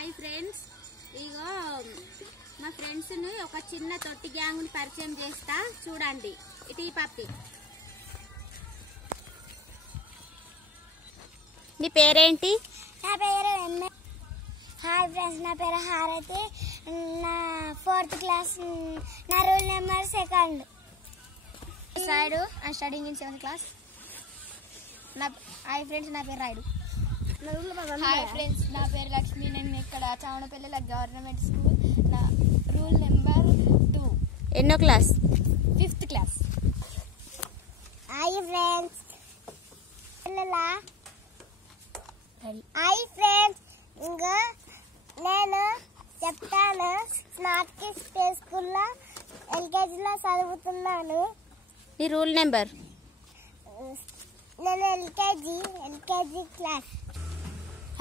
Hi friends, ఇగో మా friends ని ఒక చిన్న తొట్టి గ్యాంగ్ ని పరిచయం చేస్తా చూడండి. ఇటు ఈ పప్పి. నీ పేరేంటి? నా పేరు ఎంఏ. హాయ్ ఫ్రెండ్స్, నా పేరు హారతి. నా 4th క్లాస్. నా rule number 2. Rayudu. I studying in 7th class. Hi friends, నా పేరు రాయుడు. హాయ్ ఫ్రెండ్స్, నా పేరు లక్ష్మి. నేను ఇక్కడ చావనపల్లిలో గవర్నమెంట్ స్కూల్. నా రూల్ నెంబర్ 2. ఎన్నో class? 5th class. Hi friends, hi friends, ఇంకా నేను చెప్తాను. స్మార్ట్ కిడ్స్ ప్లే స్కూల్లో ఎల్కేజీలో చదువుతున్నాను. నీ రూల్ నెంబర్? నేను LKG class.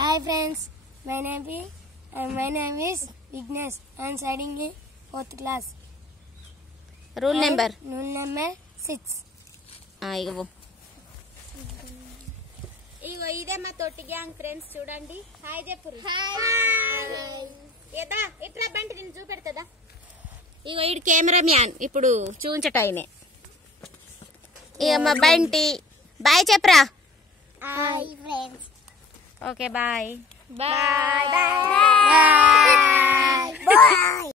Hi friends, my name is Vignesh. I am studying in 4th class. Rule number? Rule number 6. ఇగో ఇదే మా తొట్టి గ్యాంగ్ ఫ్రెండ్స్. చూడండి. హాయ్ చెప్పు. ఏదా ఇట్లా బండి నేను చూపెడతా. ఇగో ఇడు కెమెరా మ్యాన్. ఇప్పుడు చూంచటైనే. ఇక మా బంటి. బాయ్ చెప్పరా. Hi friends. Okay bye. Bye. Bye.